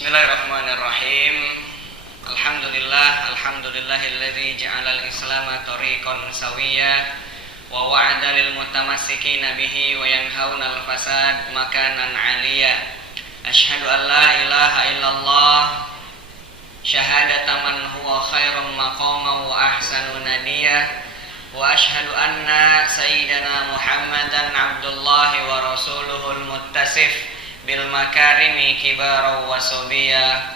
Bismillahirrahmanirrahim. Alhamdulillahilladzi ja'alal islama tariqan sawiyya wa wa'ada lil mutamassikina bihi wa yanhaunal fasad makanan 'aliyya. Asyhadu an la ilaha illallah syahadatan man huwa khairum maqaman wa ahsanu nadiyya wa asyhadu anna sayyidana Muhammadan abdullahi wa rasuluhul muttasif bil makarimi kibaran wa sobiyya.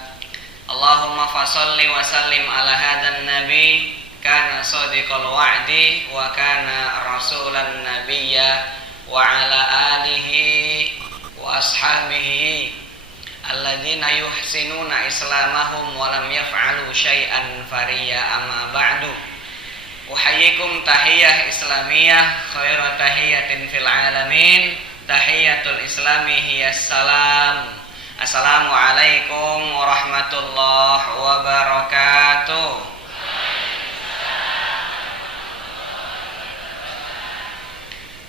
Allahumma fasalli wa sallim ala hadan nabi kana sadiqal wa'di wa kana rasulan nabiyya wa ala alihi wa ashabihi alladzina yuhsinuna islamahum wa lam yaf'alu syai'an fariya amma ba'du. Uhayyikum tahiyyah islamiyah khairat tahiyyatin fil alamin. Tahiyatul islami hiyas salam. Assalamualaikum warahmatullahi wabarakatuh.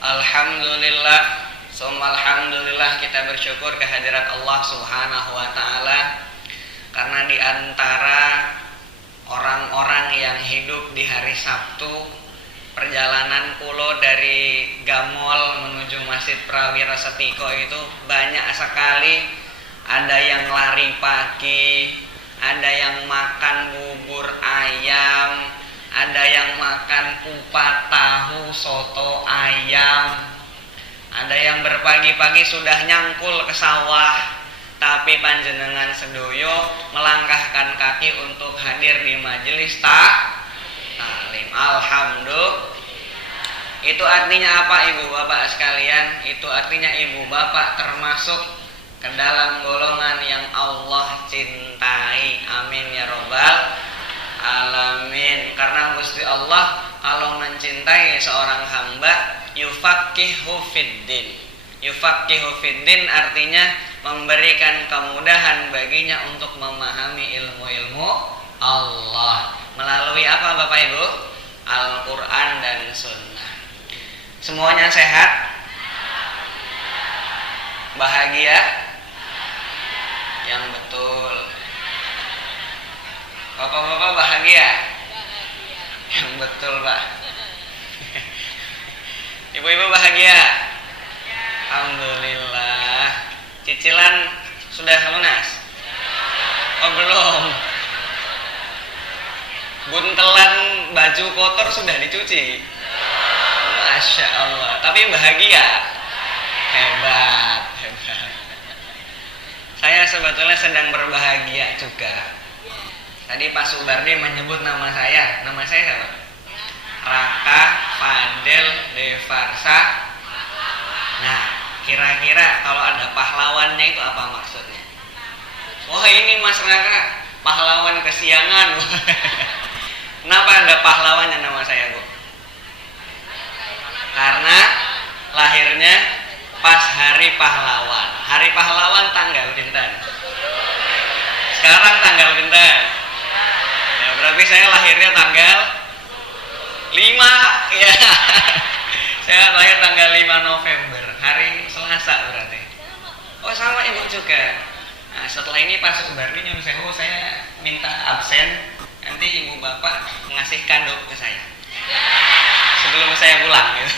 Alhamdulillah, summa alhamdulillah, kita bersyukur kehadirat Allah Subhanahu wa taala karena di antara orang-orang yang hidup di hari Sabtu, perjalanan pulau dari Gamol menuju Masjid Prawira Setiko itu banyak sekali. Ada yang lari pagi, ada yang makan bubur ayam, ada yang makan kupat tahu soto ayam, ada yang berpagi-pagi sudah nyangkul ke sawah, tapi panjenengan sedoyo melangkahkan kaki untuk hadir di majelis taklim. Alhamdulillah. Itu artinya apa, ibu bapak sekalian? Itu artinya ibu bapak termasuk ke dalam golongan yang Allah cintai. Amin ya robbal alamin. Karena Gusti Allah kalau mencintai seorang hamba, yufaqihu fiddin. Yufaqihu fiddin artinya memberikan kemudahan baginya untuk memahami ilmu-ilmu Allah. Melalui apa Bapak Ibu? Al-Quran dan Sunnah. Semuanya sehat? Bahagia? Yang betul. Bapak-bapak bahagia? Yang betul Pak. Ibu-ibu bahagia? Alhamdulillah. Cicilan sudah lunas? Oh belum. Buntelan baju kotor sudah dicuci? Masya Allah. Tapi bahagia? Hebat. Saya sebetulnya sedang berbahagia juga. Tadi Pak Subardi menyebut nama saya. Nama saya siapa? Raka Fadel Devarsa. Nah, kira-kira kalau ada pahlawannya itu apa maksudnya? Oh ini Mas Raka, pahlawan kesiangan. Kenapa ada pahlawannya nama saya, Bu? Karena lahirnya pas hari pahlawan. Hari pahlawan tanggal pinten? Sekarang tanggal pinten? Ya, berarti saya lahirnya tanggal 5 ya. Saya lahir tanggal 5 November, hari Selasa berarti. Oh sama ibu juga. Nah, setelah ini Pak Subardi nyuruh saya minta absen. Nanti ibu bapak ngasih kado ke saya sebelum saya pulang gitu.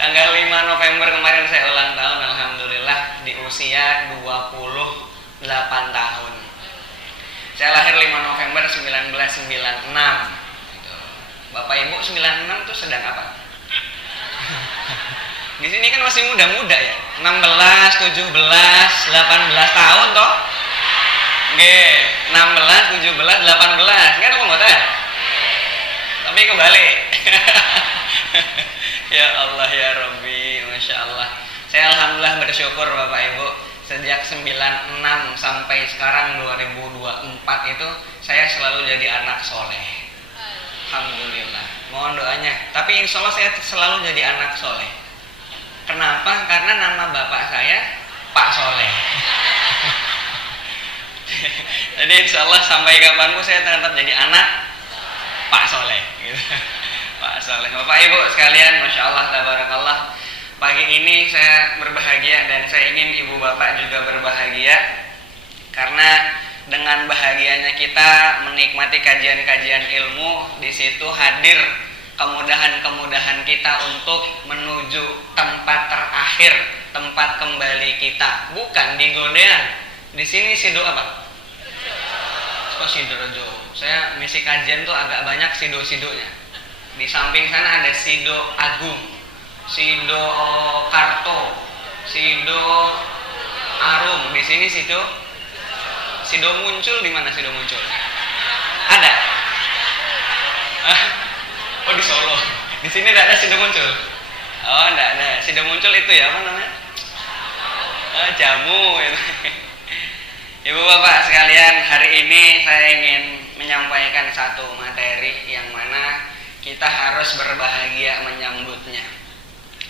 Tanggal 5 November kemarin saya ulang tahun, alhamdulillah di usia 28 tahun. Saya lahir 5 November 1996 gitu. Bapak ibu 96 tuh sedang apa? Di sini kan masih muda-muda ya, 16, 17, 18 tahun toh. Oke, 16, 17, 18 kan aku nggak tahu. Tapi kebalik. Ya Allah ya Rabbi, Masya Allah. Saya alhamdulillah bersyukur Bapak Ibu. Sejak 96 sampai sekarang 2024 itu saya selalu jadi anak soleh. Alhamdulillah. Mohon doanya. Tapi insya Allah saya selalu jadi anak soleh. Kenapa? Karena nama bapak saya Pak Soleh. Jadi insya Allah sampai kapanpun saya tetap jadi anak Pak Soleh gitu. Pak Soleh. Bapak Ibu sekalian, Masya Allah, tabarakallah. Pagi ini saya berbahagia dan saya ingin ibu bapak juga berbahagia, karena dengan bahagianya kita menikmati kajian-kajian ilmu, di situ hadir kemudahan-kemudahan kita untuk menuju tempat terakhir, tempat kembali kita, bukan di Godean. Di sini Sido apa? Oh, Sidorejo. Saya misi kajian tuh agak banyak sido-sidonya. Di samping sana ada Sido Agung, Sido Karto, Sido Arum. Di sini Sido Muncul. Di mana Sido Muncul? Ada? Oh, di Solo. Di sini tidak ada Sido Muncul. Oh, tidak ada. Sido Muncul itu ya apa namanya? Jamu. Ibu bapak sekalian, hari ini saya ingin menyampaikan satu materi yang mana kita harus berbahagia menyambutnya.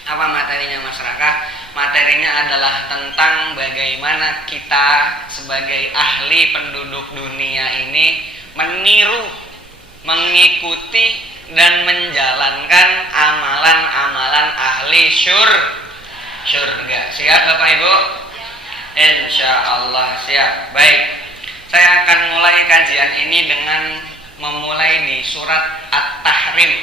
Apa materinya masyarakat? Materinya adalah tentang bagaimana kita sebagai ahli penduduk dunia ini meniru, mengikuti, dan menjalankan amalan-amalan ahli surga. Siap Bapak Ibu? Insya Allah siap. Baik, saya akan mulai kajian ini dengan memulai di surat At-Tahrim.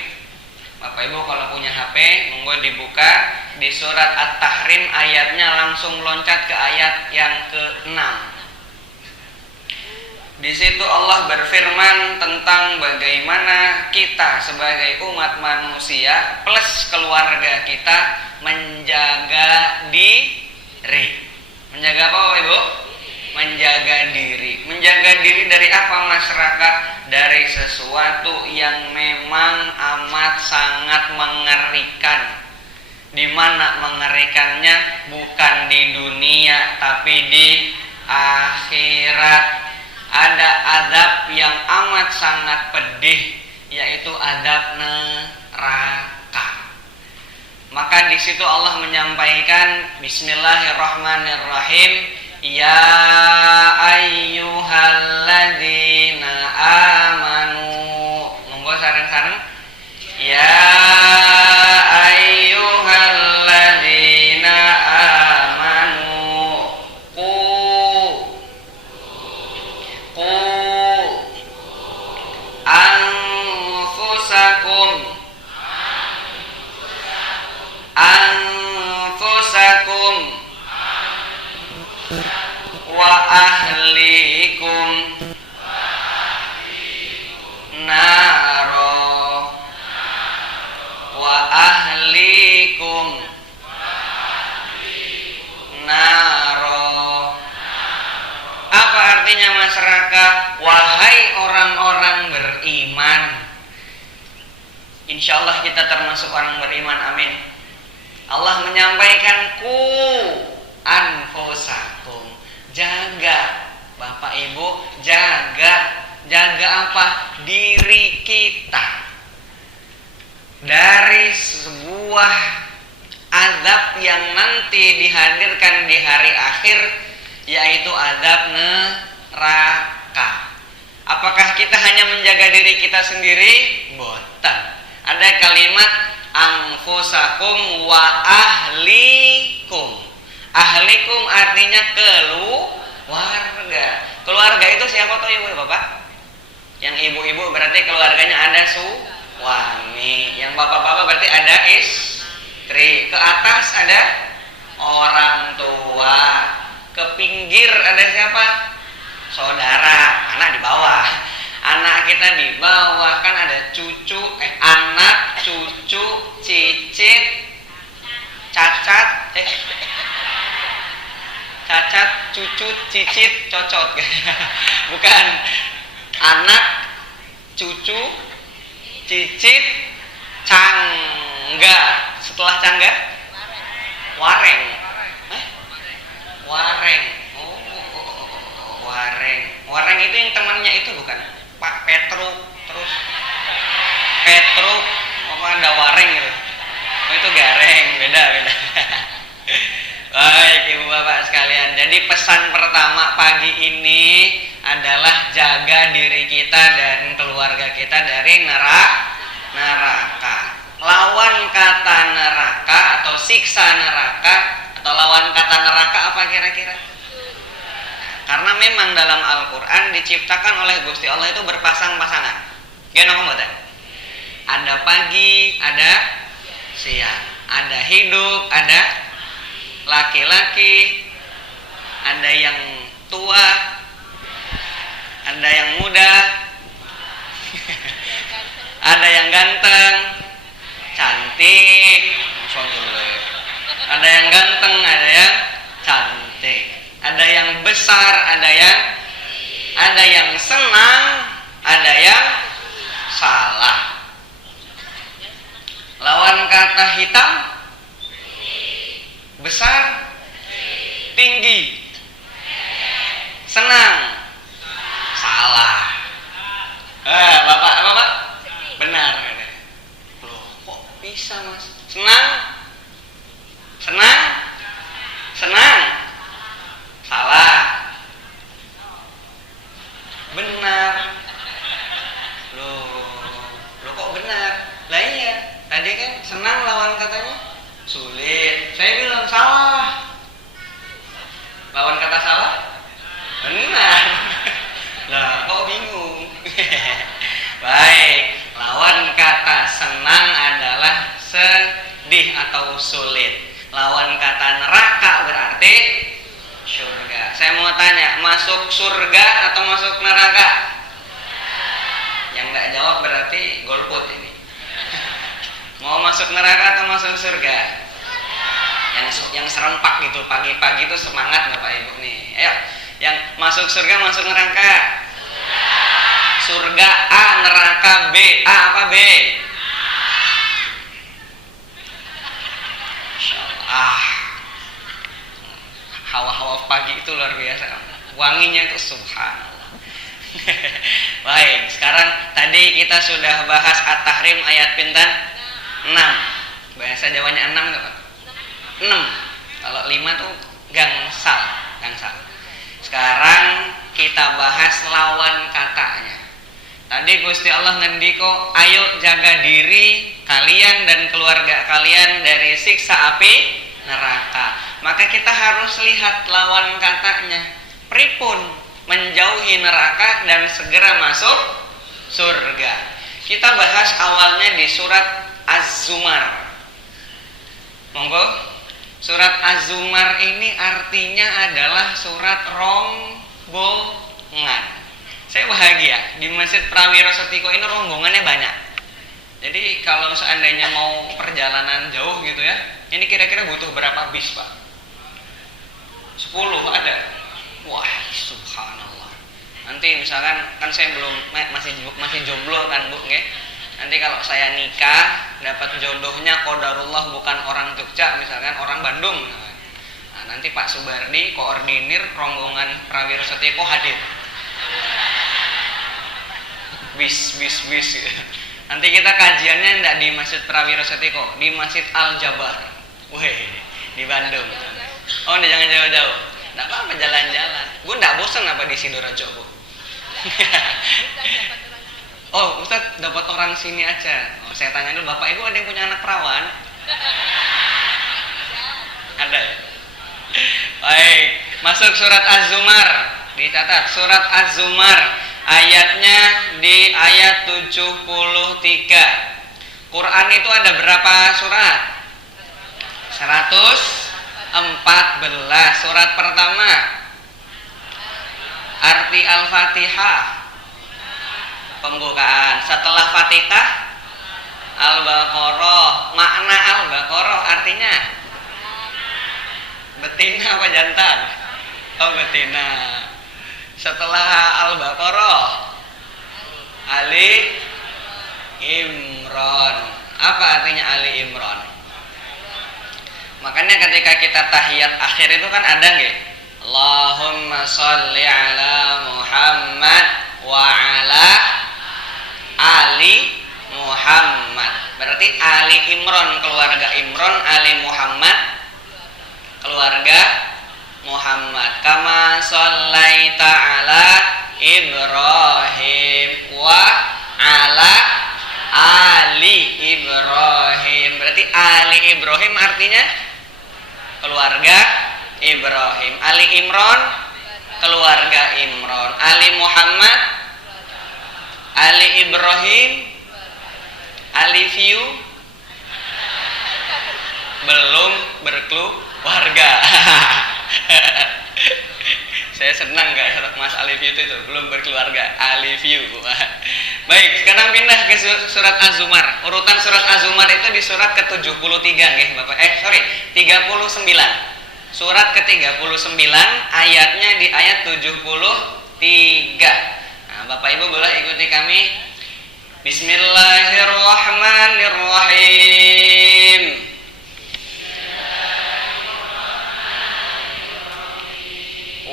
Bapak Ibu kalau punya HP, monggo dibuka di surat At-Tahrim, ayatnya langsung loncat ke ayat yang ke-6. Di situ Allah berfirman tentang bagaimana kita sebagai umat manusia plus keluarga kita menjaga diri. Menjaga apa Bapak Ibu? Menjaga diri. Menjaga diri dari apa masyarakat? Dari sesuatu yang memang amat sangat mengerikan. Di mana mengerikannya bukan di dunia tapi di akhirat. Ada azab yang amat sangat pedih, yaitu azab neraka. Maka di situ Allah menyampaikan Bismillahirrahmanirrahim, ya ayyuhalladzina amanu. Monggo sareng-sareng. Ya ayyuhalladzina amanu qu anfusakum wa ahlikum naro wa ahlikum naro. Apa artinya masyarakat? Wahai orang-orang beriman. Insya Allah kita termasuk orang beriman, amin. Allah menyampaikan ku anfusakum, jaga Bapak Ibu, jaga apa? Diri kita dari sebuah azab yang nanti dihadirkan di hari akhir, yaitu azab neraka. Apakah kita hanya menjaga diri kita sendiri? Boten. Ada kalimat anfusakum wa ahlikum. Ahlikum artinya keluarga. Keluarga itu siapa tuh ibu bapak? Yang ibu-ibu berarti keluarganya ada suami. Yang bapak-bapak berarti ada istri. Ke atas ada orang tua. Ke pinggir ada siapa? Saudara. Anak di bawah. Anak kita di bawah, kan ada cucu, anak, cucu, cicit, cacat, cucu, cicit, cocot. Bukan. Anak, cucu, cicit, cangga. Setelah cangga? Wareng. Wareng. Oh, wareng. Wareng itu yang temannya itu bukan? Pak Petruk, terus Petruk, apa ada wareng gitu. Oh itu gareng, beda. Baik ibu bapak sekalian, jadi pesan pertama pagi ini adalah jaga diri kita dan keluarga kita dari neraka. lawan kata neraka atau siksa neraka atau lawan kata neraka apa kira-kira? Karena memang dalam Al-Quran diciptakan oleh Gusti Allah itu berpasang-pasangan. Gimana kamu tahu? Ada pagi, ada siang, ada hidup, ada laki-laki, ada yang tua, ada yang muda, ada yang ganteng, cantik, ada yang ganteng, ada yang cantik, ada yang besar, ada yang senang, ada yang salah. Lawan kata hitam, besar, tinggi, senang, salah. Bapak, benar. Loh, kok bisa mas? Senang, salah. Benar. Loh kok benar? Lah iya, tadi kan senang lawan katanya sulit. Saya bilang salah. Lawan kata salah? Benar. Lah kok bingung? Baik, lawan kata senang adalah sedih atau sulit. Lawan kata neraka berarti surga. Saya mau tanya, masuk surga atau masuk neraka? Yang nggak jawab berarti golput ini. Mau masuk neraka atau masuk surga? Yang serempak gitu pagi-pagi itu semangat Bapak Ibu nih. Ayo, yang masuk surga masuk neraka. Surga A, neraka B. A apa B? Insyaallah. Hawa-hawa pagi itu luar biasa. Wanginya itu subhanallah. Baik, sekarang tadi kita sudah bahas At-Tahrim ayat pinten? 6. Bahasa Jawanya 6 enggak, Pak? 6. Kalau 5 tuh gangsal. Sekarang kita bahas lawan katanya. Tadi Gusti Allah ngendiko, ayo jaga diri kalian dan keluarga kalian dari siksa api neraka. Maka kita harus lihat lawan katanya. Pripun menjauhi neraka dan segera masuk surga. Kita bahas awalnya di surat Az-Zumar. Monggo. Surat Az-Zumar ini artinya adalah surat rombongan. Saya bahagia di Masjid Prawiro Setiko ini rombongannya banyak. Jadi kalau seandainya mau perjalanan jauh gitu ya, ini kira-kira butuh berapa bis, Pak? 10 ada. Wah, subhanallah. Nanti misalkan kan saya belum masih jomblo kan, Bu, nggih. Nanti kalau saya nikah dapat jodohnya qadarullah bukan orang Jogja misalkan orang Bandung. Nah, nanti Pak Subardi koordinir rombongan Prawiro Setiko hadir. Bis. Nanti kita kajiannya enggak di Masjid Prawiro Setiko, di Masjid Al-Jabar. Wih, di Bandung. Oh, jangan jauh-jauh. Enggak apa-apa jalan-jalan. Bu enggak bosan apa di Sidoarjo, Bu? Oh, Ustadz dapat orang sini aja. Oh, saya tanya dulu, Bapak Ibu ada yang punya anak perawan? Ada ya? Baik, masuk surat Az-Zumar. Dicatat surat Az-Zumar, ayatnya di ayat 73. Quran itu ada berapa surat? 114. Surat pertama arti Al-Fatihah, pembukaan. Setelah Fatihah Al-Baqarah. Makna Al-Baqarah artinya betina apa jantan? Oh, betina. Setelah Al-Baqarah Ali Imran. Apa artinya Ali Imran? Makanya ketika kita tahiyat akhir itu kan ada nggih? Allahumma sholli ala Muhammad wa ala Ali Muhammad. Berarti Ali Imran keluarga Imran, Ali Muhammad keluarga Muhammad. Kama shallaita ala Ibrahim wa ala Ali Ibrahim Berarti Ali Ibrahim artinya keluarga Ibrahim. Ali Imron keluarga Imron. Ali Muhammad, Ali Ibrahim, Ali View belum berkeluarga. Saya senang nggak Mas Alif itu belum berkeluarga. Alif you. Baik, sekarang pindah ke surat Az-Zumar. Urutan surat Az-Zumar itu di surat ke-73 nggih, Bapak. 39. Surat ke-39 ayatnya di ayat 73. Nah, Bapak Ibu boleh ikuti kami. Bismillahirrahmanirrahim.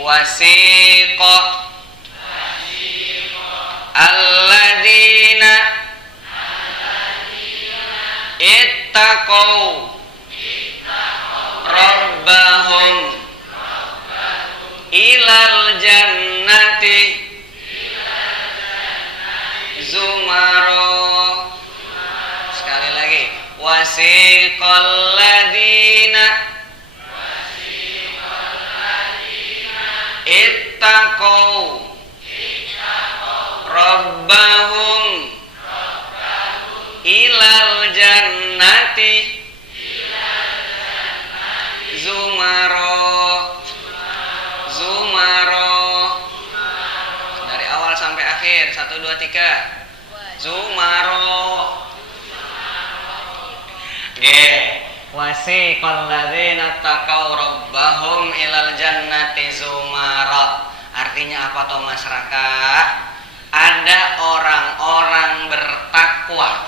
Wasiqa alladzina ittaqau rabbahum ilal jannati zumara. Sekali lagi, wasiqal ladzina ittaqau rabbahum ilal jannati zumara. Dari awal sampai akhir. 1, 2, 3. Zumara. Wasiqal ladzina taqaw rabbahum ilal jannati zumara. Artinya apa toh masyarakat? Ada orang-orang bertakwa.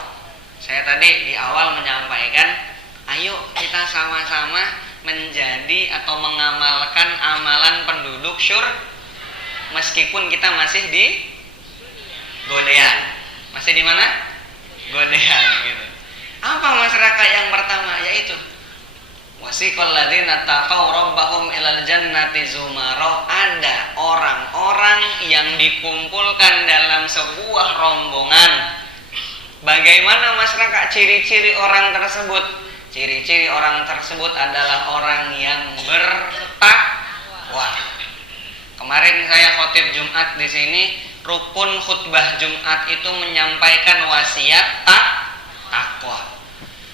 Saya tadi di awal menyampaikan, ayo kita sama-sama menjadi atau mengamalkan amalan penduduk syurga. Meskipun kita masih di godean. Masih di mana? Godean gitu. Apa masyarakat yang pertama? Yaitu wasiqal ladzina taqaw rabbahum ilal jannati zumara. Ada orang-orang yang dikumpulkan dalam sebuah rombongan. Bagaimana masyarakat ciri-ciri orang tersebut? Ciri-ciri orang tersebut adalah orang yang bertakwa. Kemarin saya khotib Jumat di sini, rukun khutbah Jumat itu menyampaikan wasiat takwa.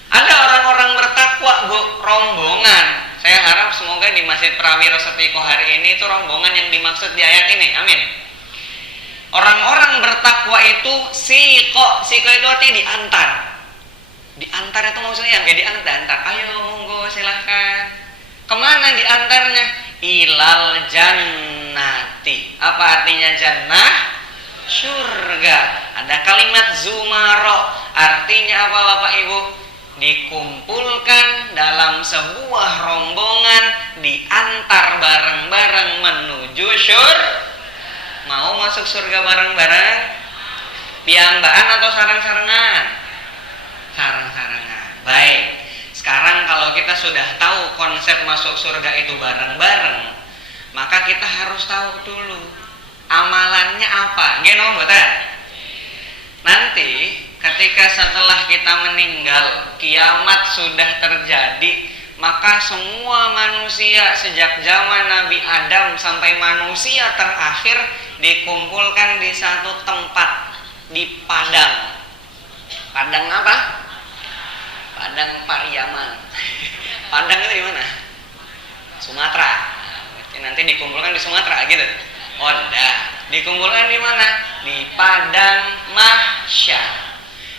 Ada orang-orang bertakwa, Bu, rombongan. Saya harap semoga di Masjid Prawiro Setiko hari ini itu rombongan yang dimaksud di ayat ini. Amin. Orang-orang bertakwa itu siko itu artinya diantar. Diantar itu maksudnya yang diantar. Ayo monggo silahkan. Kemana diantarnya? Ilal jannati. Apa artinya jannah? Surga. Ada kalimat zumaro. Artinya apa Bapak Ibu? Dikumpulkan dalam sebuah rombongan, diantar bareng-bareng menuju surga. Mau masuk surga bareng-bareng? Piambaan atau sarang-sarangan? Sarang-sarangan. Baik. Sekarang kalau kita sudah tahu konsep masuk surga itu bareng-bareng, maka kita harus tahu dulu amalannya apa. Geno boten? Nanti ketika setelah kita meninggal, kiamat sudah terjadi, maka semua manusia sejak zaman Nabi Adam sampai manusia terakhir dikumpulkan di satu tempat, di padang. Padang apa? Padang Pariaman. Padang itu di mana? Sumatera. Nanti dikumpulkan di Sumatera gitu. Oh enggak, dikumpulkan di mana? Di padang mahsyar.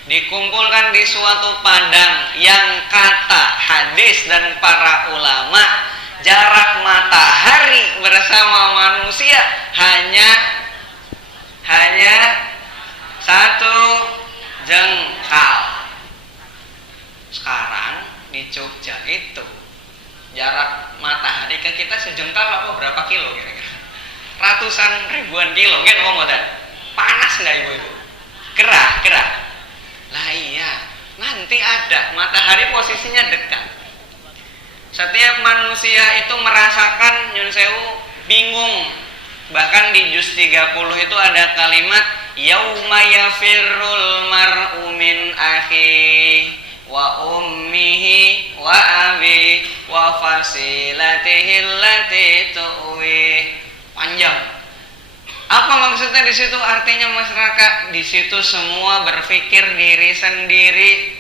Dikumpulkan di suatu padang yang kata hadis dan para ulama, jarak matahari bersama manusia hanya 1 jengkal. Sekarang di Jogja itu jarak matahari ke kita sejengkal apa berapa kilo kira-kira? Ratusan ribuan kilo kan ngomong. Panas nggak ibu-ibu? Gerah. Lah iya, nanti ada matahari posisinya dekat. Setiap manusia itu merasakan nyun sewu bingung. Bahkan di juz 30 itu ada kalimat yauma yafirrul mar'u min akhi wa ummihi wa abi wa fasilatihi allati tuwi. Panjang. Apa maksudnya di situ? Artinya masyarakat di situ semua berpikir diri sendiri,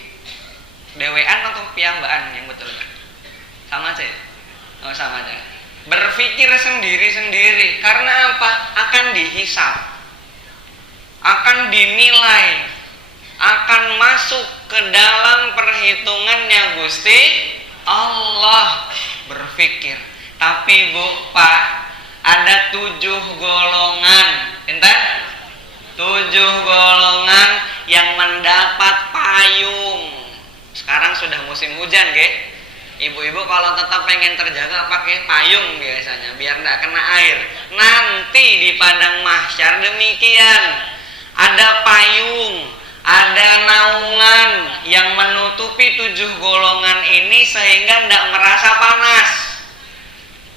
dewean atau piambaan yang betul? Sama aja ya? Oh, sama aja. Berpikir sendiri-sendiri. Karena apa? Akan dihisab, akan dinilai, akan masuk ke dalam perhitungannya Gusti Allah. Berpikir. Tapi Bu, Pak, ada 7 golongan, entah 7 golongan yang mendapat payung. Sekarang sudah musim hujan, ge. Ibu-ibu kalau tetap pengen terjaga pakai payung biasanya, biar tidak kena air. Nanti di padang mahsyar demikian, ada payung, ada naungan yang menutupi 7 golongan ini sehingga tidak merasa panas.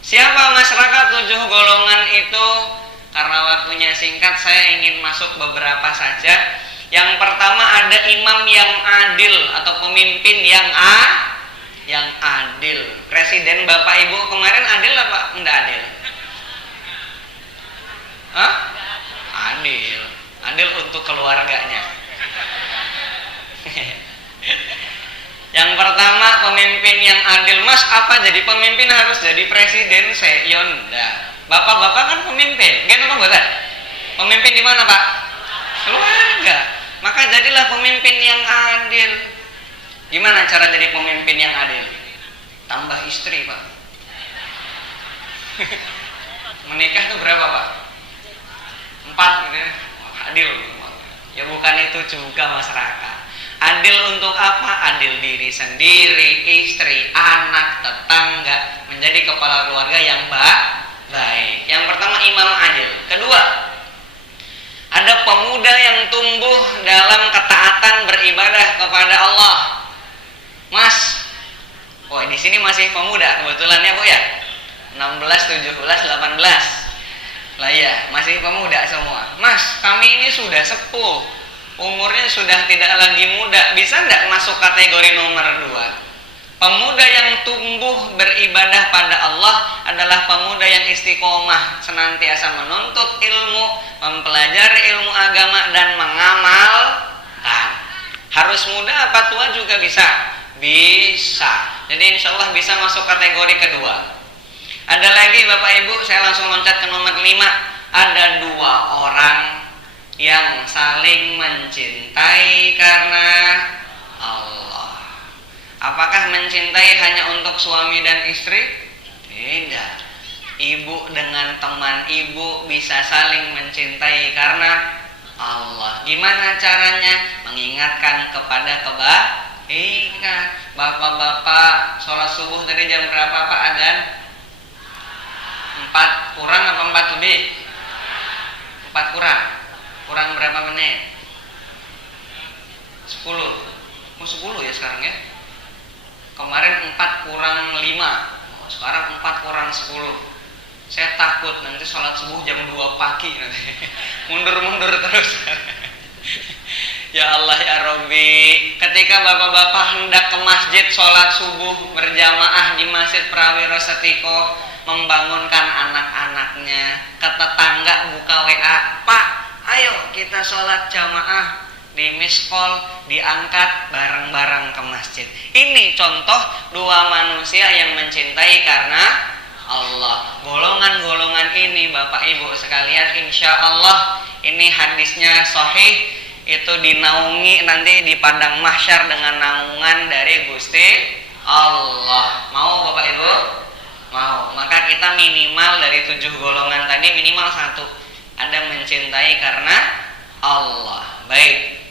Siapa masyarakat 7 golongan itu? Karena waktunya singkat, saya ingin masuk beberapa saja. Yang pertama ada imam yang adil atau pemimpin yang adil. Presiden Bapak Ibu kemarin adil apa enggak adil? Hah? Adil. Adil untuk keluarganya. Yang pertama pemimpin yang adil. Mas, apa jadi pemimpin harus jadi presiden? Yonda. Bapak-bapak kan pemimpin. Kan apa bukan? Pemimpin di mana, Pak? Keluarga. Maka jadilah pemimpin yang adil. Gimana cara jadi pemimpin yang adil? Tambah istri, Pak. Menikah tuh berapa, Pak? 4 gitu ya. Adil. Ya bukan itu juga masyarakat. Adil untuk apa? Adil diri sendiri, istri, anak, tetangga, menjadi kepala keluarga yang baik. Yang pertama imam adil. Kedua, ada pemuda yang tumbuh dalam ketaatan beribadah kepada Allah. Mas, oh di sini masih pemuda kebetulan ya Bu ya. 16, 17, 18. Lah ya, masih pemuda semua. Mas, kami ini sudah sepuh. Umurnya sudah tidak lagi muda. Bisa enggak masuk kategori nomor 2? Pemuda yang tumbuh beribadah pada Allah adalah pemuda yang istiqomah, senantiasa menuntut ilmu, mempelajari ilmu agama dan mengamalkan. Harus muda apa tua juga bisa? Bisa. Jadi insya Allah bisa masuk kategori kedua. Ada lagi Bapak Ibu, saya langsung loncat ke nomor 5. Ada 2 orang yang saling mencintai karena Allah. Apakah mencintai hanya untuk suami dan istri? Tidak. Ibu dengan teman ibu bisa saling mencintai karena Allah. Gimana caranya? Mengingatkan kepada kebaikan. Bapak-bapak, sholat subuh tadi jam berapa Pak adzan? 4 kurang apa 4 lebih? 4 kurang. Kurang berapa menit? 10. Oh 10 ya sekarang ya? Kemarin 4 kurang 5. Oh, sekarang 4 kurang 10. Saya takut nanti sholat subuh jam 2 pagi nanti. Mundur-mundur terus. Ya Allah ya Rabbi, ketika bapak-bapak hendak ke masjid sholat subuh berjamaah di Masjid Prawiro Setiko, membangunkan anak-anaknya, ke tetangga buka WA, Pak, ayo kita sholat jamaah. Di miss call, diangkat bareng-bareng ke masjid. Ini contoh 2 manusia yang mencintai karena Allah. Golongan-golongan ini Bapak Ibu sekalian, insya Allah ini hadisnya sahih, itu dinaungi nanti di padang mahsyar dengan naungan dari Gusti Allah. Mau Bapak Ibu? Mau. Maka kita minimal dari 7 golongan tadi minimal 1, ada mencintai karena Allah. Baik.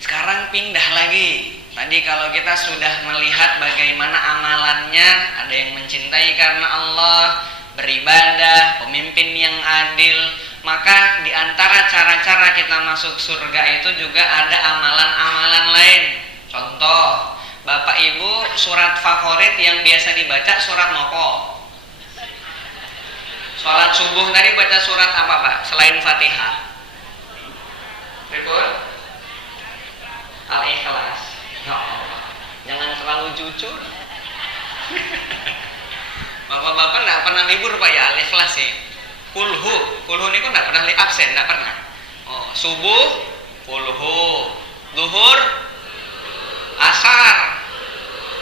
Sekarang pindah lagi. Tadi kalau kita sudah melihat bagaimana amalannya, ada yang mencintai karena Allah, beribadah, pemimpin yang adil, maka di antara cara-cara kita masuk surga itu juga ada amalan-amalan lain. Contoh, Bapak Ibu, surat favorit yang biasa dibaca surat nopo. Sholat subuh tadi baca surat apa Pak? Selain Fatihah. Betul? Al-Ikhlas. Ya Allah. terlalu jujur. Bapak-bapak nggak pernah libur Pak ya, Al-Ikhlas sih. Kulhu ini kok nggak pernah absen, nggak pernah. Oh, subuh, kulhu, zuhur, asar,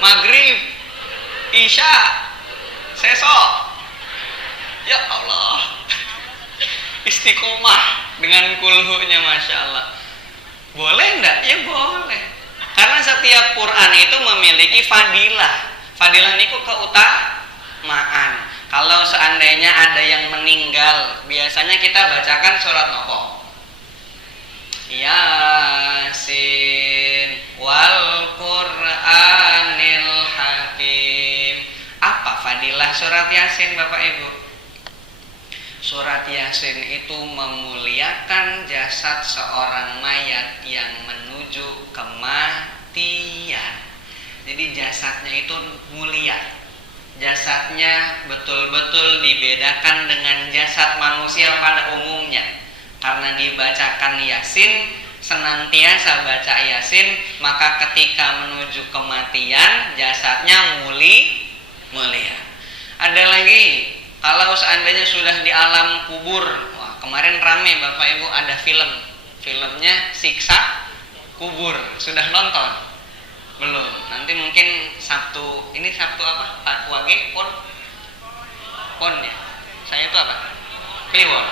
maghrib, isya, sesok. Ya Allah, istiqomah dengan kulhunya, Masya Allah. Boleh enggak? Ya boleh. Karena setiap Quran itu memiliki fadilah. Fadilah ini kok keutamaan. Kalau seandainya ada yang meninggal, biasanya kita bacakan surat nopo? Yasin wal Qur'anil Hakim. Apa fadilah surat Yasin Bapak Ibu? Surat Yasin itu memuliakan jasad seorang mayat yang menuju kematian. Jadi jasadnya itu mulia. Jasadnya betul-betul dibedakan dengan jasad manusia pada umumnya. Karena dibacakan Yasin, senantiasa baca Yasin, maka ketika menuju kematian jasadnya mulia. Ada lagi, kalau seandainya sudah di alam kubur, wah, kemarin rame Bapak Ibu ada filmnya Siksa Kubur, sudah nonton? Belum? Nanti mungkin Sabtu, ini Sabtu apa? Pak Wage, Pon ya? Saya itu apa? Kliwon.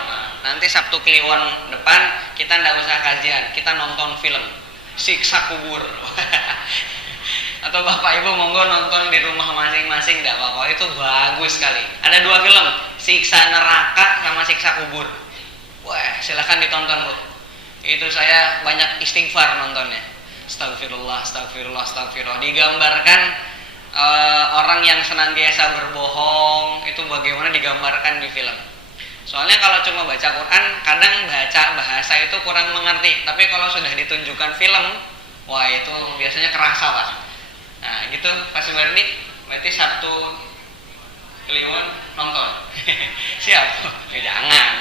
Nanti Sabtu Kliwon depan kita nggak usah kajian, kita nonton film Siksa Kubur. Atau Bapak Ibu monggo nonton di rumah masing-masing, nggak apa-apa, itu bagus sekali. Ada 2 film, Siksa Neraka sama Siksa Kubur. Wah, silahkan ditonton Bu. Itu saya banyak istighfar nontonnya. Astagfirullah, astagfirullah, astagfirullah. Digambarkan orang yang senantiasa berbohong itu bagaimana digambarkan di film. Soalnya kalau cuma baca Quran, kadang baca bahasa itu kurang mengerti. Tapi kalau sudah ditunjukkan film, wah itu biasanya kerasa Pak. Nah gitu Pak Subardi, berarti Sabtu Kliwon nonton. Siap? Jangan.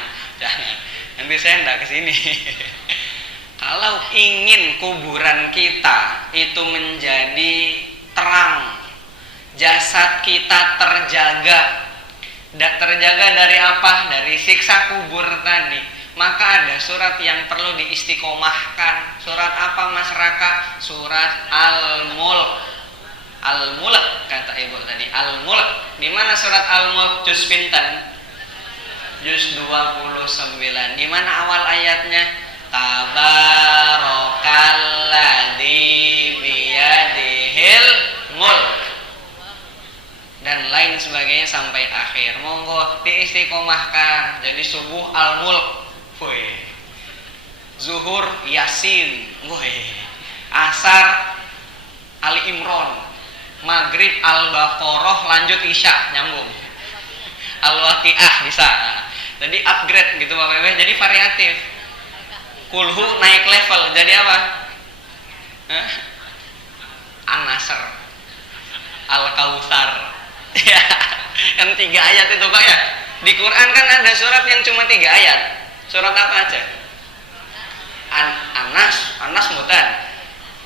Nanti saya enggak kesini. Kalau ingin kuburan kita itu menjadi terang, jasad kita terjaga dari apa? Dari siksa kubur tadi. Maka ada surat yang perlu diistiqomahkan. Surat apa masyarakat? Surat Al-Mulk. Al-Mulk kata Ibu tadi. Al-Mulk. Di mana surat Al-Mulk? Juz pinten? Juz 29. Di mana awal ayatnya? Tabarakalladzi biyadihil mulk dan lain sebagainya sampai akhir. Monggo diistiqomahkan. Jadi subuh Al-Mulk, zuhur Yasin, asar Ali Imron, maghrib Al-Baqarah, lanjut isya nyambung Al-Waqiah bisa. Jadi upgrade gitu Bapak Ibu, jadi variatif. Kulhu naik level jadi apa? An-Nasr, Al-Kautsar. Ya, kan 3 ayat itu Pak ya. Di Quran kan ada surat yang cuma 3 ayat. Surat apa aja? An-Nas mutan.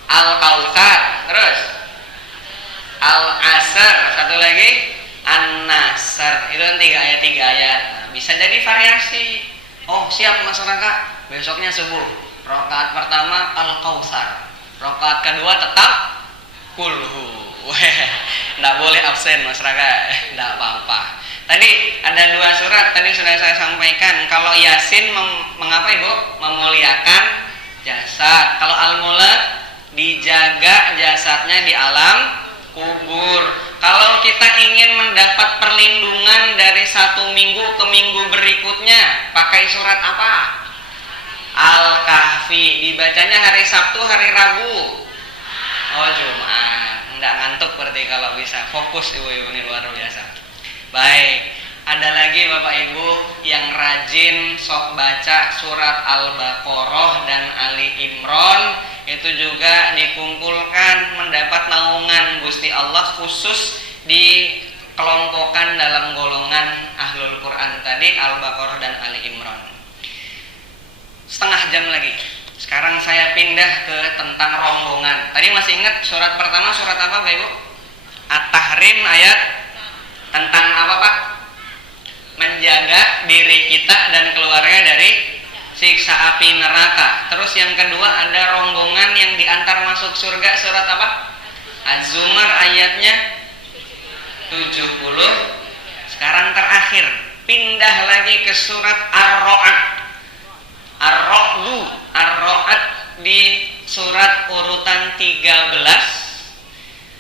Al-Kautsar, terus Al-Asr, satu lagi An-Nasr. Itu kan 3 ayat. Nah, bisa jadi variasi. Oh, siap masyarakat. Besoknya subuh, rakaat pertama Al-Kautsar, rakaat kedua tetap Kulhu. Nggak boleh absen masyarakat, nggak apa-apa. Tadi ada 2 surat, tadi sudah saya sampaikan. Kalau Yasin mengapa Ibu? Memuliakan jasad. Kalau Al-Mulk dijaga jasadnya di alam kubur. Kalau kita ingin mendapat perlindungan dari 1 minggu ke minggu berikutnya, pakai surat apa? Al-Kahfi. Dibacanya hari Sabtu, hari Rabu. Oh, Jumat. Nggak ngantuk berarti kalau bisa. Fokus Ibu-ibu ini luar biasa. Baik. Ada lagi Bapak Ibu yang rajin sok baca surat Al-Baqarah dan Ali Imron. Itu juga dikumpulkan mendapat naungan Gusti Allah, khusus dikelompokkan dalam golongan Ahlul Quran tadi, Al-Baqarah dan Ali Imron. Setengah jam lagi Sekarang saya pindah ke tentang rombongan. Tadi masih ingat surat pertama surat apa Bapak Ibu? At-Tahrim ayat tentang apa Pak? Menjaga diri kita dan keluarga dari siksa api neraka. Terus yang kedua ada rombongan yang diantar masuk surga, surat apa? Az-Zumar ayatnya 70. Sekarang terakhir pindah lagi ke surat Ar-Ra'd. Ar-Ra'd di surat urutan 13.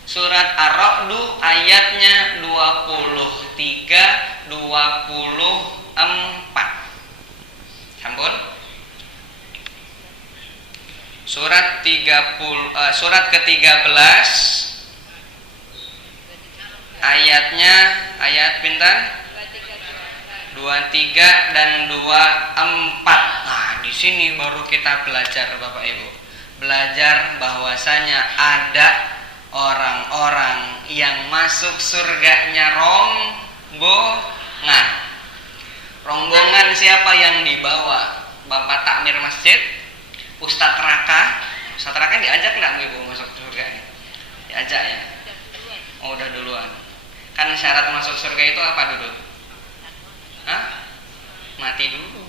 Surat Ar-Ra'd ayatnya 23 24. Sampun. Surat ke-13 ayatnya ayat pinten? 23 dan 24. Nah, di sini baru kita belajar Bapak Ibu. Belajar bahwasanya ada orang-orang yang masuk surganya rombongan. Rombongan siapa yang dibawa? Bapak takmir masjid, Ustadz Raka. Ustadz Raka diajak enggak Ibu masuk surga ini? Diajak ya? Oh, udah duluan. Kan syarat masuk surga itu apa dulu? Hah? Mati dulu.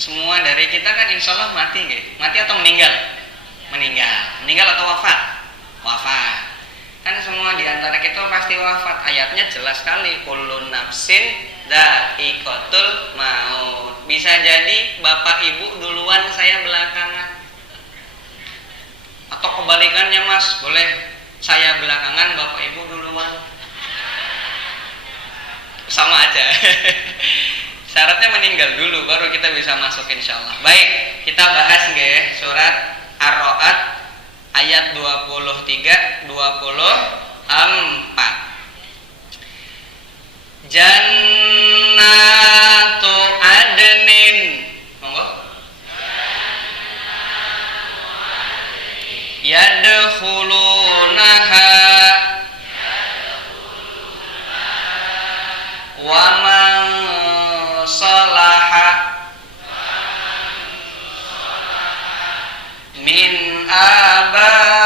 Semua dari kita kan insya Allah mati gitu. Mati atau meninggal? Meninggal atau wafat? Wafat. Kan semua di antara kita pasti wafat. Ayatnya jelas sekali, kullu nafsin dha'iqatul maut. Bisa jadi Bapak Ibu duluan, saya belakangan. Atau kebalikannya Mas, boleh saya belakangan, Bapak Ibu duluan. Sama aja. Syaratnya meninggal dulu baru kita bisa masuk insyaallah. Baik, kita bahas nggih surat Ar-Ra'd ayat 23 24. Jannatu adnin. Monggo. Yadkhulunaha wa man salaha min abaihim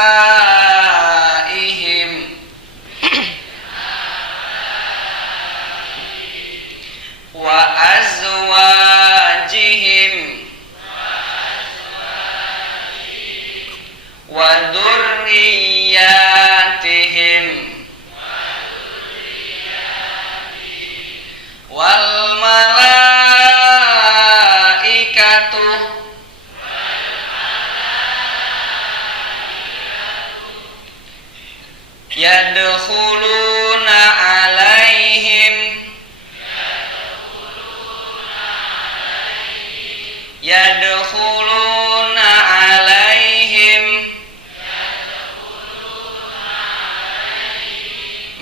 wa azwajihim wa dzurriyyatihim wal malaikatu yadkhuluna alaihim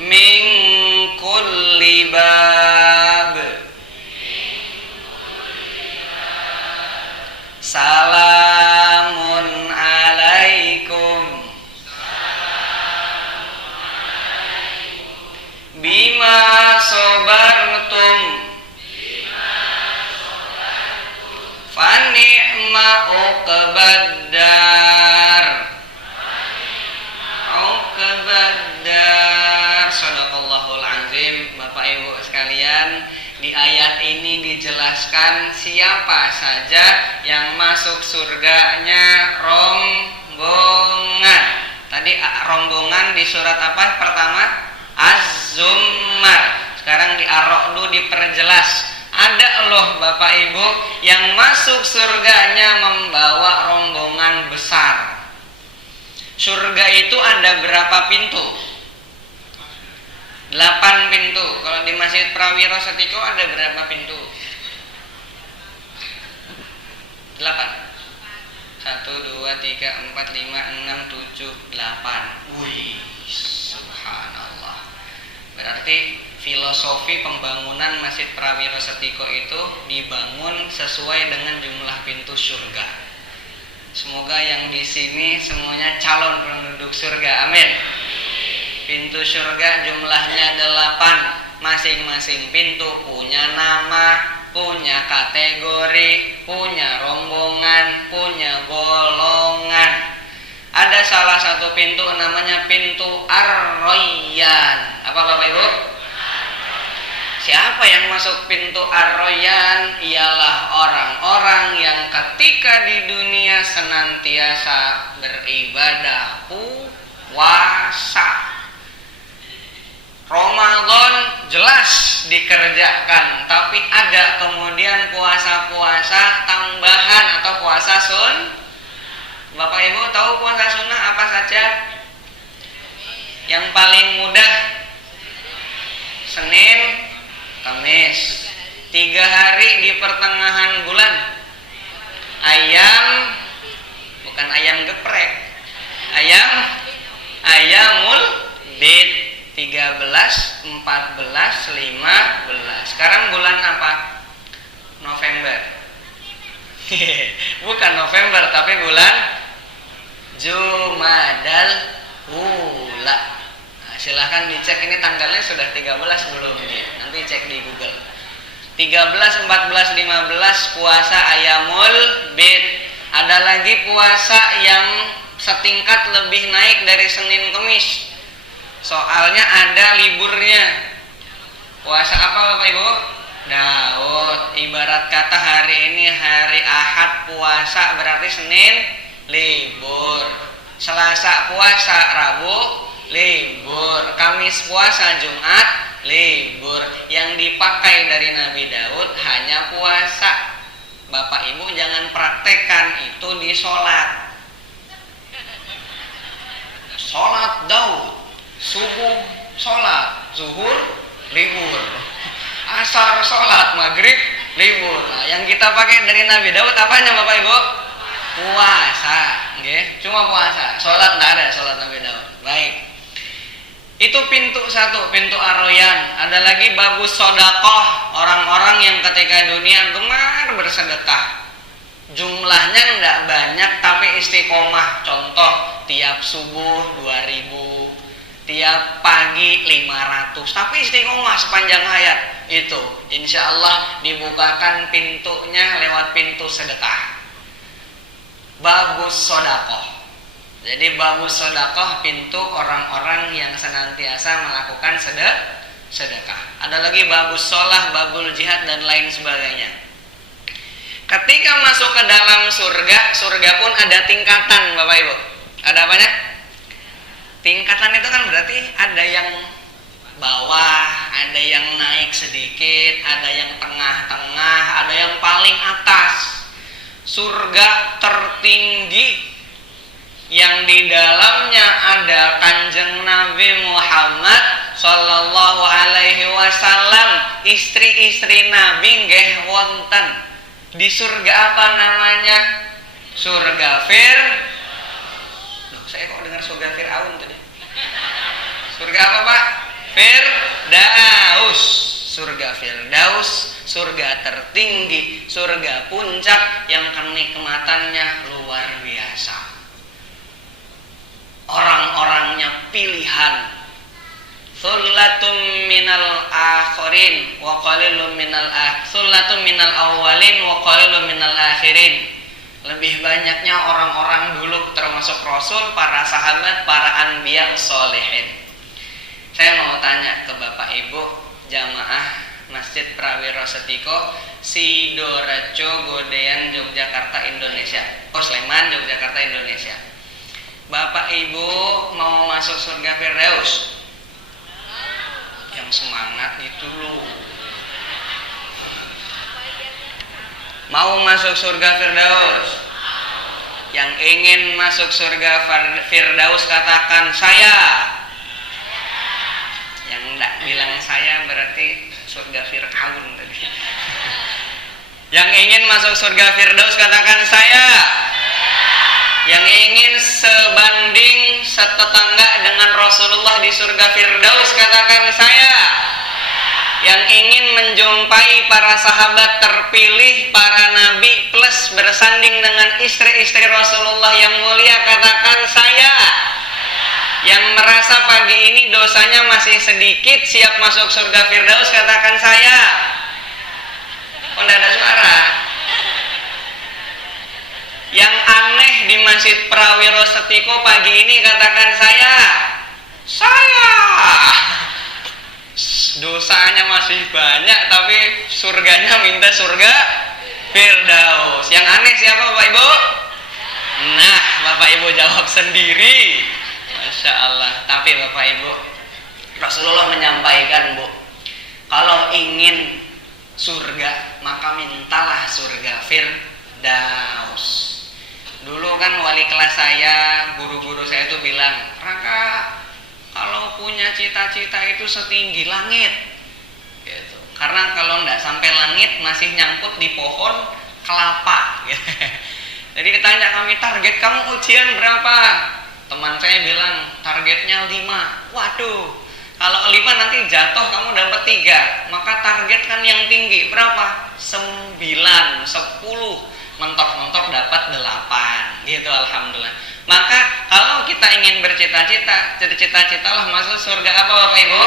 min kulli bab. Salamun alaikum bima sabartum fani'ma uqbaddar. Shadaqallahul azim. Bapak Ibu sekalian, di ayat ini dijelaskan siapa saja yang masuk surganya rombongan. Tadi rombongan di surat apa pertama? Az-Zumar. Sekarang di Ar-Ra'd diperjelas. Ada loh Bapak Ibu yang masuk surganya membawa rombongan besar. Surga itu ada berapa pintu? 8 pintu. Kalau di Masjid Prawiro Setiko ada berapa pintu? 8. 1, 2, 3, 4, 5, 6, 7, 8. Wih, subhanallah. Berarti filosofi pembangunan Masjid Prawiro Setiko itu dibangun sesuai dengan jumlah pintu surga. Semoga yang di sini semuanya calon penduduk surga. Amin. Pintu surga jumlahnya 8. Masing-masing pintu punya nama, punya kategori, punya rombongan, punya golongan. Ada salah satu pintu namanya pintu Ar-Rayyan. Apa Bapak Ibu? Siapa yang masuk pintu Ar-Rayyan? Ialah orang-orang yang ketika di dunia senantiasa beribadah puasa. Ramadan jelas dikerjakan, tapi ada kemudian puasa-puasa tambahan atau puasa sun. Bapak Ibu tahu puasa sunnah apa saja? Yang paling mudah Senin, Kamis, 3 hari di pertengahan bulan. Bukan ayam geprek, ayamul bid, 13, 14, 15. Sekarang bulan apa? November. Bukan November tapi bulan Jumadal Ula. Nah, silahkan dicek, ini tanggalnya sudah 13 belum nih? Nanti cek di Google. 13, 14, 15 puasa ayamul bid. Ada lagi puasa yang setingkat lebih naik dari Senin Kemis. Soalnya ada liburnya. Puasa apa Bapak Ibu? Daud. Ibarat kata hari ini hari Ahad puasa, berarti Senin libur. Selasa puasa, Rabu libur. Kamis puasa, Jumat libur. Yang dipakai dari Nabi Daud hanya puasa. Bapak Ibu jangan praktekkan itu di sholat. Sholat Daud, subuh sholat, zuhur libur, asar sholat, maghrib libur. Nah, yang kita pakai dari Nabi Daud apanya Bapak Ibu? Puasa, okay? Cuma puasa. Sholat tidak ada, sholat Nabi Daud. Baik, itu pintu satu, pintu Ar-Rayyan. Ada lagi babus sodakoh, orang-orang yang ketika dunia gemar bersedekah. Jumlahnya tidak banyak tapi istiqomah. Contoh, tiap subuh 2000, tiap pagi 500, tapi istiqomah sepanjang hayat. Itu insya Allah dibukakan pintunya lewat pintu sedekah. Babus sodakoh. Jadi babus sodakoh pintu orang-orang yang senantiasa melakukan sedekah. Ada lagi babus sholah, babul jihad dan lain sebagainya. Ketika masuk ke dalam surga, surga pun ada tingkatan Bapak Ibu. Ada apanya? Tingkatan itu kan berarti ada yang bawah, ada yang naik sedikit, ada yang tengah-tengah, ada yang paling atas. Surga tertinggi yang di dalamnya ada Kanjeng Nabi Muhammad sallallahu alaihi wasallam, istri-istri Nabi nggih wonten. Di surga apa namanya? Surga saya kok dengar surga Fir'aun tadi. Surga apa Pak? Firdaus. Surga Firdaus, surga tertinggi, surga puncak yang kenikmatannya luar biasa. Orang-orangnya pilihan. Thullatun minal akhirin wa qalilun minal awwalin wa qalilun minal akhirin. Lebih banyaknya orang-orang dulu termasuk Rasul, para sahabat, para anbiya sholihin. Saya mau tanya ke Bapak Ibu jamaah Masjid Prawiro Setiko, Sidoarjo, Godean, Yogyakarta, Indonesia. Sleman, Yogyakarta, Indonesia. Bapak Ibu mau masuk surga Firdaus? Yang semangat itu loh. Mau masuk surga Firdaus? Yang ingin masuk surga Firdaus katakan saya. Yang enggak bilang saya berarti surga Fir'aun tadi. Yang ingin masuk surga Firdaus katakan saya. Yang ingin sebanding setetangga dengan Rasulullah di surga Firdaus katakan saya. Yang ingin menjumpai para sahabat terpilih, para nabi plus bersanding dengan istri-istri Rasulullah yang mulia katakan saya. Yang merasa pagi ini dosanya masih sedikit siap masuk surga Firdaus katakan saya. Anda Prawiro Setiko pagi ini katakan saya dosanya masih banyak tapi surganya minta surga Firdaus. Yang aneh siapa Bapak Ibu? Nah, Bapak Ibu jawab sendiri. Masya Allah. Tapi Bapak Ibu, Rasulullah menyampaikan, Bu, kalau ingin surga maka mintalah surga Firdaus. Dulu kan wali kelas saya, guru-guru saya itu bilang, Raka, kalau punya cita-cita itu setinggi langit gitu. Karena kalau enggak sampai langit masih nyangkut di pohon kelapa gitu. Jadi ditanya kami, target kamu ujian berapa? Teman saya bilang targetnya 5. Waduh, kalau 5 nanti jatuh kamu dapat 3. Maka target kan yang tinggi berapa? 9, 10. Mentok-mentok dapat 8 gitu, alhamdulillah. Maka kalau kita ingin bercita-cita, cita-citalah masuk surga apa Bapak Ibu?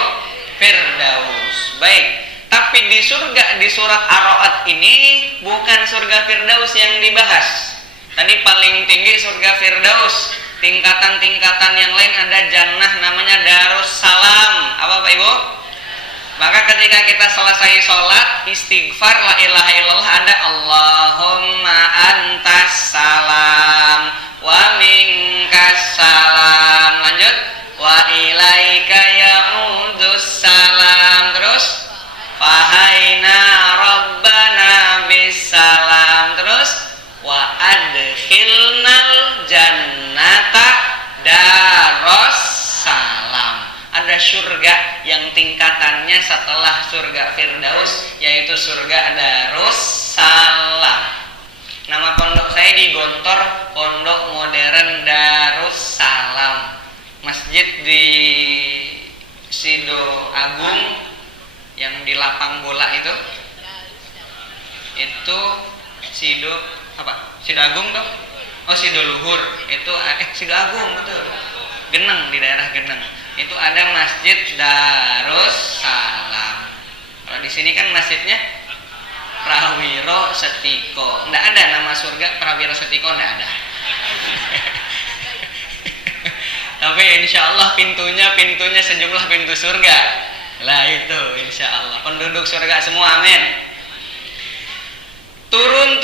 Firdaus. Baik. Tapi di surga, di surat Ar-Ra'd ini bukan surga Firdaus yang dibahas. Tadi paling tinggi surga Firdaus. Tingkatan-tingkatan yang lain ada jannah namanya Darussalam. Apa Bapak Ibu? Maka ketika kita selesai sholat, istighfar la ilaha illallah, ada Allahumma antas salam wa minkas salam. Lanjut, wa ilaika ya'udus salam. Terus, fahaina rabbana bisalam. Terus, wa adkhilnal jannata darussalam. Ada surga yang tingkatannya setelah surga Firdaus, yaitu surga Darussalam. Nama pondok saya di Gontor, Pondok Modern Darussalam. Masjid di Sido Agung yang di lapang bola itu Sido apa? Sido Agung toh? Oh, Sido Luhur. Itu Sido Agung betul. Geneng, di daerah Geneng. Itu ada Masjid Darussalam. Kalau di sini kan masjidnya Prawiro Setiko. Enggak ada nama surga Prawiro Setiko, enggak ada. Tapi insya Allah pintunya sejumlah pintu surga. Lah itu insya Allah penduduk surga semua, amin. Turun,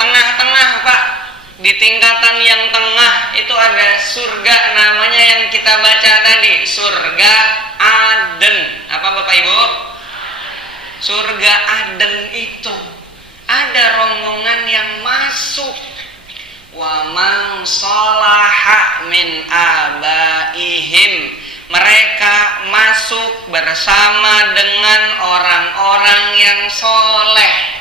tengah-tengah Pak. Di tingkatan yang tengah itu ada surga namanya yang kita baca tadi, surga Aden. Apa Bapak Ibu? Surga Aden itu ada rombongan yang masuk. Wa man sholaha min abaihim. Mereka masuk bersama dengan orang-orang yang soleh.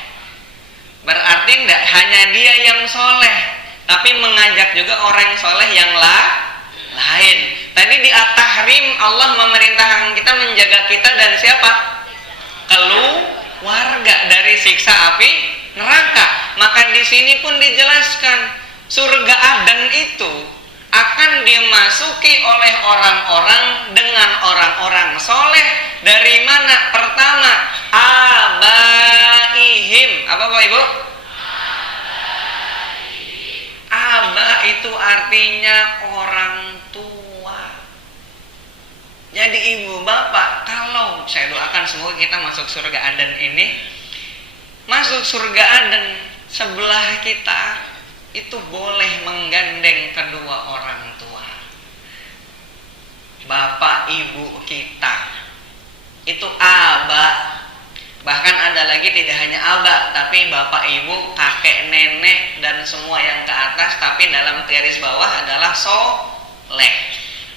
Berarti tidak hanya dia yang soleh, tapi mengajak juga orang soleh yang lain. Tadi di At-Tahrim Allah memerintahkan kita menjaga kita dan siapa? Keluarga dari siksa api neraka. Maka di sini pun dijelaskan surga Aden itu akan dimasuki oleh orang-orang dengan orang-orang soleh. Dari mana? Pertama, abaihim. Apa Bapak Ibu? Aba itu artinya orang tua. Jadi ibu bapak, kalau saya doakan semoga kita masuk surga Aden ini, masuk surga Aden, sebelah kita itu boleh menggandeng kedua orang tua. Bapak ibu kita itu aba. Bahkan ada lagi tidak hanya aba, tapi bapak ibu, kakek nenek dan semua yang ke atas, tapi dalam garis bawah adalah soleh.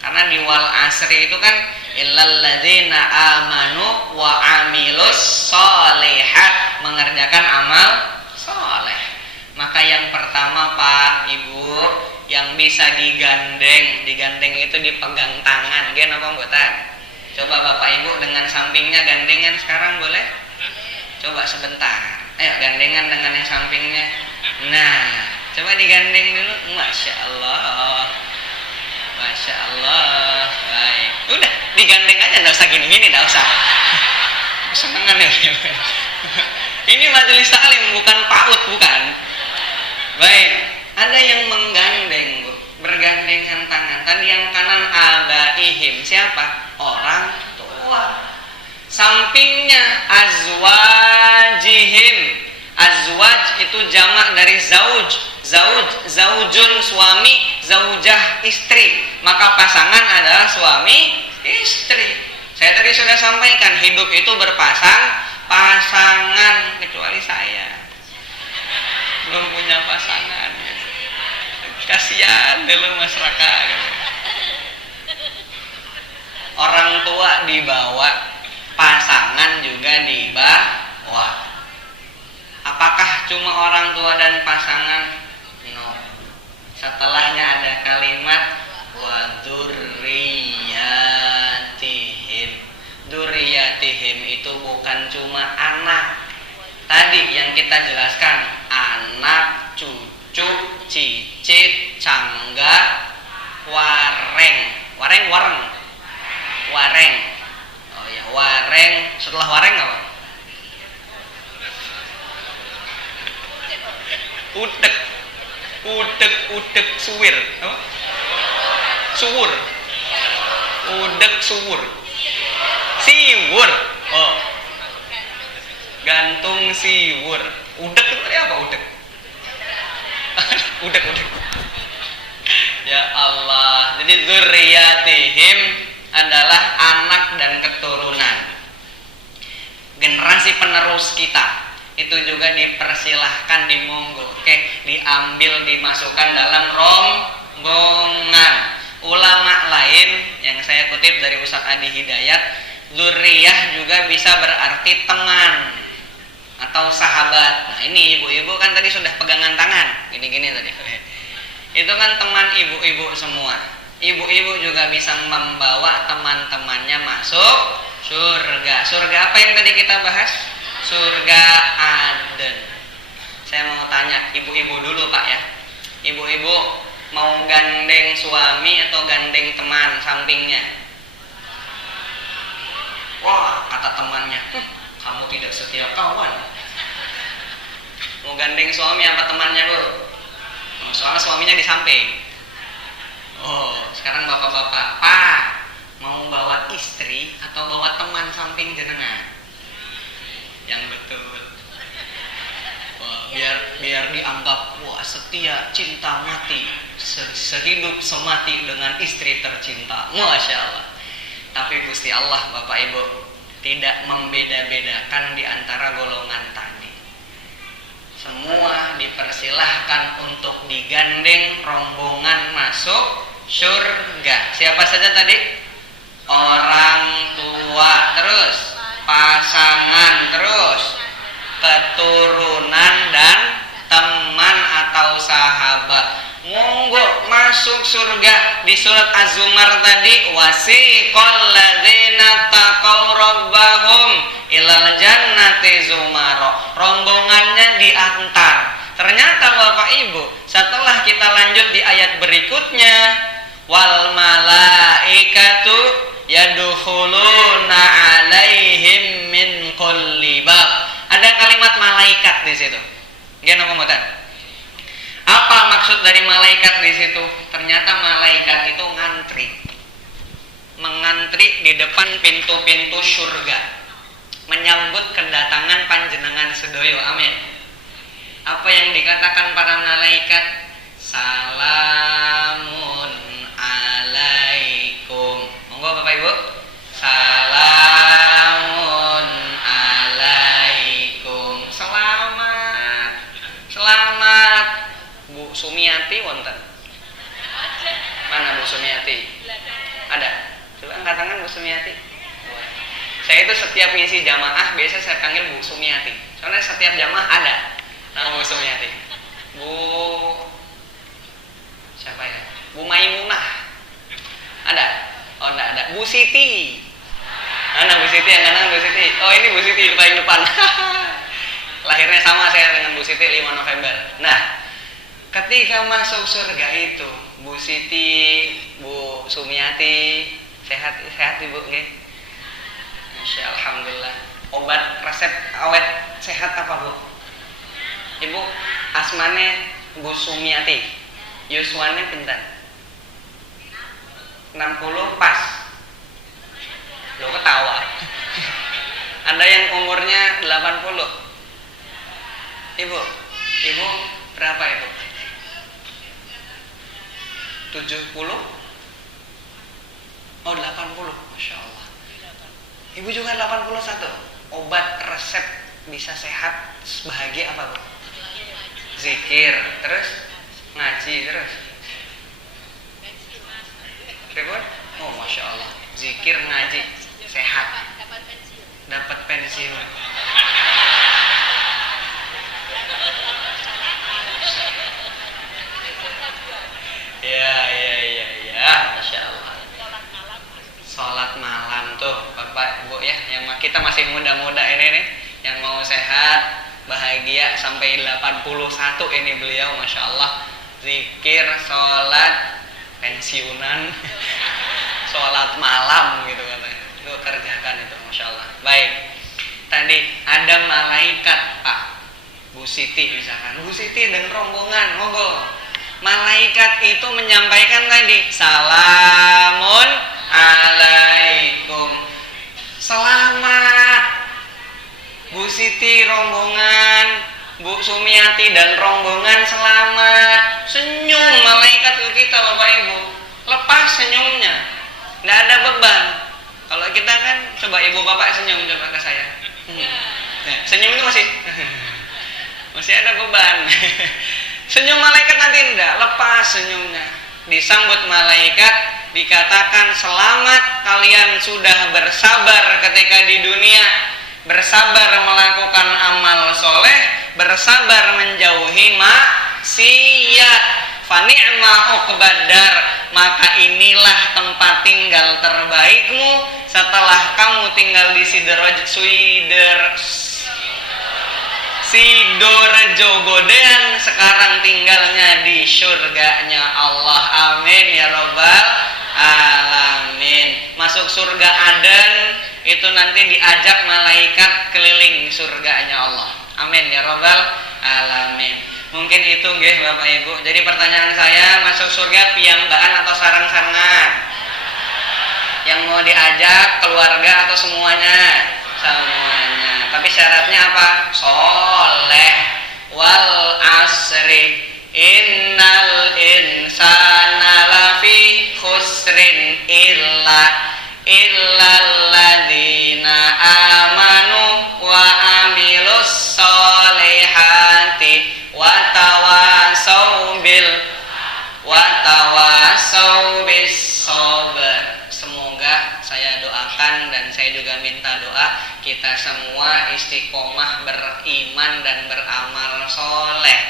Karena di wal asri itu kan illal ladzina amanu wa amilus sholihat, mengerjakan amal soleh. Maka yang pertama Pak Ibu, yang bisa digandeng itu dipegang tangan. Gen apa mboten? Coba Bapak Ibu dengan sampingnya gandengan sekarang boleh? Coba sebentar. Ayo gandengan dengan yang sampingnya. Nah, coba digandeng dulu. Masya Allah. Masya Allah. Baik. Udah digandeng aja, nggak usah gini-gini, nggak usah. Senengan ya. Ini majelis taklim bukan PAUD, bukan. Baik. Ada yang menggandeng, Bu. gandengan tangan. Tadi yang kanan abaihim, siapa? Orang tua. Sampingnya azwajihim. Azwaj itu jamak dari zauj. Zaujun suami, zaujah istri. Maka pasangan adalah suami istri. Saya tadi sudah sampaikan hidup itu pasangan, kecuali saya belum punya pasangan. Kasihan dulu masyarakat. Orang tua dibawa, pasangan juga dibawa. Apakah cuma orang tua dan pasangan? No. Setelahnya ada kalimat wa dzurriyyatihim. Dzurriyyatihim itu bukan cuma anak. Tadi yang kita jelaskan, anak, cucu, cicit, cangga, wareng. Oh ya, wareng. Setelah wareng apa? Udek suwir. Apa? Suwur. Udek suwur. Siwur. Oh. Gantung siwur. Udek itu apa udek? Udek. Ya Allah. Jadi dzurriyyatihim adalah anak dan keturunan. Generasi penerus kita itu juga dipersilahkan, dimonggo, diambil, dimasukkan dalam rombongan. Ulama lain yang saya kutip dari Ustaz Adi Hidayat, dzurriyah juga bisa berarti teman atau sahabat. Nah ini ibu-ibu kan tadi sudah pegangan tangan, gini-gini tadi. Itu kan teman ibu-ibu semua. Ibu-ibu juga bisa membawa teman-temannya masuk surga. Surga apa yang tadi kita bahas? Surga Aden. Saya mau tanya ibu-ibu dulu Pak ya. Ibu-ibu mau gandeng suami atau gandeng teman sampingnya? Wah, kata temannya, kamu tidak setia kawan. Mau gandeng suami apa temannya Bu? Soalnya suaminya di samping. Oh, sekarang bapak-bapak, Pak, mau bawa istri atau bawa teman samping jenengan? Yang betul. Wah, biar dianggap wah setia, cinta mati, sehidup semati dengan istri tercinta. Masya Allah. Tapi Gusti Allah Bapak Ibu tidak membeda-bedakan di antara golongan tadi. Semua dipersilahkan untuk digandeng rombongan masuk surga. Siapa saja tadi? Orang tua, terus pasangan, terus keturunan dan teman atau sahabat. Monggo masuk surga. Di surat Az-Zumar tadi, wasiqal ladzina taqaw rabbahum ilal jannati zumara. Rombongannya diantar. Ternyata Bapak Ibu, setelah kita lanjut di ayat berikutnya, wal malaikatu yadkhuluna alaihim min kulli bab. Ada kalimat malaikat di situ. Gimana pemutan? Apa maksud dari malaikat di situ? Ternyata malaikat itu mengantri di depan pintu-pintu surga, menyambut kedatangan panjenengan sedoyo. Amin. Apa yang dikatakan para malaikat? Salamun alaikum. Monggo Bapak Ibu. Salamun alaikum. Selamat. Bu Sumiati wonten. Mana Bu Sumiati? Ada. Coba angkat tangan Bu Sumiati. Saya itu setiap ngisi jamaah biasa saya panggil Bu Sumiati. Soalnya setiap jamaah ada nama Bu Sumiati. Bu siapa ya? Bu Maimunah. Ada? Oh enggak ada. Bu Siti. Mana Bu Siti? Yang kanan Bu Siti. Oh ini Bu Siti di paling depan. Lahirnya sama saya dengan Bu Siti 5 November. Nah, ketika masuk surga itu, Bu Siti, Bu Sumiati, sehat Ibu nggih? Masya Alhamdulillah. Obat resep awet sehat apa Bu? Ibu asmane Bu Sumiati, yuswane pinten? 60 pas. Lo ketawa. Ada yang umurnya 80. Ibu berapa ibu? 70? Oh 80, Masya Allah. Ibu juga 81. Obat resep bisa sehat bahagia apa bu? Zikir, terus ngaji, terus Ribut? Oh Masya Allah. Zikir, ngaji, sehat, dapat pensiun. Ya, Masya Allah. Sholat malam tuh Bapak Ibu ya, yang kita masih muda-muda ini nih, yang mau sehat, bahagia sampai 81 ini beliau, Masya Allah. Zikir, sholat, pensiunan, sholat malam gitu katanya. Itu kerjakan itu, Masya Allah. Baik, tadi ada malaikat Pak, Bu Siti misalkan, Bu Siti dan rombongan, monggo. Malaikat itu menyampaikan tadi, salamun alaikum, selamat Bu Siti rombongan, Bu Sumiati dan rombongan selamat. Senyum malaikat ke kita Bapak Ibu, lepas senyumnya, nggak ada beban. Kalau kita kan, coba Ibu Bapak senyum coba ke saya. Nah, senyum itu masih ada beban. Senyum malaikat nanti enggak, lepas senyumnya. Disambut malaikat, dikatakan selamat kalian sudah bersabar ketika di dunia, bersabar melakukan amal soleh, bersabar menjauhi maksiat. Fani'ma uqbadar, maka inilah tempat tinggal terbaikmu setelah kamu tinggal di Sidorejo Godean, sekarang tinggalnya di surganya Allah. Amin ya robbal alamin. Masuk surga Aden itu nanti diajak malaikat keliling surganya Allah. Amin ya robbal alamin. Mungkin itu nggih Bapak Ibu. Jadi pertanyaan saya, masuk surga piyambaan atau sarang-sarangan? Yang mau diajak keluarga atau semuanya? Semuanya. Tapi syaratnya apa? Soleh. Wal asri innal insana lafi khusrin illal ladzina amanu wa amilus solihati wa tawasau bis sabr. Semoga saya doakan dan saya juga minta doa kita semua istiqomah beriman dan beramal soleh,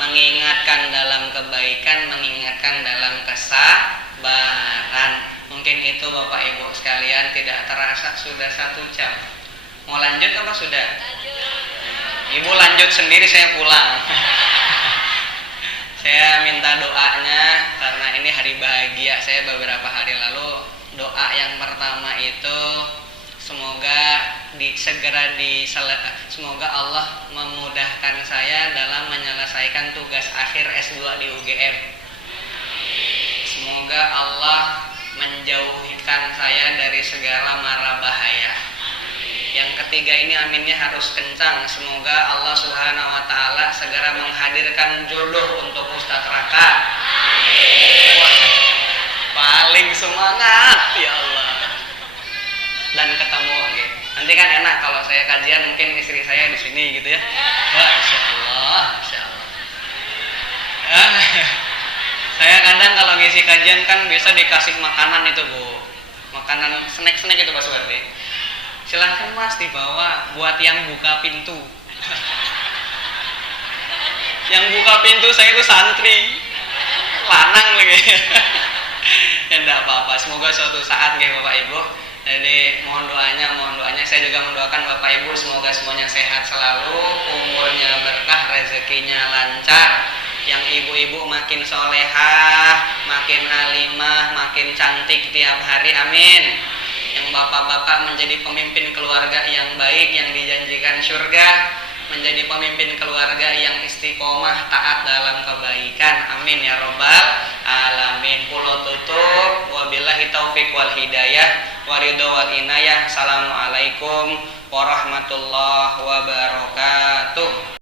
mengingatkan dalam kebaikan, mengingatkan dalam kesabaran. Mungkin itu Bapak Ibu sekalian, tidak terasa sudah 1 jam. Mau lanjut apa sudah? Ibu lanjut sendiri, saya pulang. Saya minta doanya karena ini hari bahagia saya. Beberapa hari lalu doa yang pertama itu semoga semoga Allah memudahkan saya dalam menyelesaikan tugas akhir S2 di UGM. Semoga Allah menjauhkan saya dari segala mara bahaya. Yang ketiga ini aminnya harus kencang. Semoga Allah Subhanahu wa taala segera menghadirkan jodoh untuk Ustadz Raka. Paling semangat ya Allah. Dan ketemu lagi. Nanti kan enak kalau saya kajian, mungkin istri saya di sini gitu ya. Masya Allah, Masya Allah. Saya kadang kalau ngisi kajian kan biasa dikasih makanan itu Bu, makanan snack-snack itu Pak Suwardi. Silahkan Mas dibawa buat yang buka pintu. Yang buka pintu saya itu santri, lanang lagi. Ya enggak apa-apa, semoga suatu saat ya Bapak Ibu. Jadi mohon doanya. Saya juga mendoakan Bapak Ibu semoga semuanya sehat selalu, umurnya berkah, rezekinya lancar. Yang ibu-ibu makin solehah, makin alimah, makin cantik tiap hari, amin. Yang bapak-bapak menjadi pemimpin keluarga yang baik, yang dijanjikan surga. menjadi pemimpin keluarga yang istiqomah taat dalam kebaikan. Amin ya robbal alamin. Kulo tutup, wabillahi taufiq wal hidayah, waridho wal inayah. Assalamualaikum warahmatullahi wabarakatuh.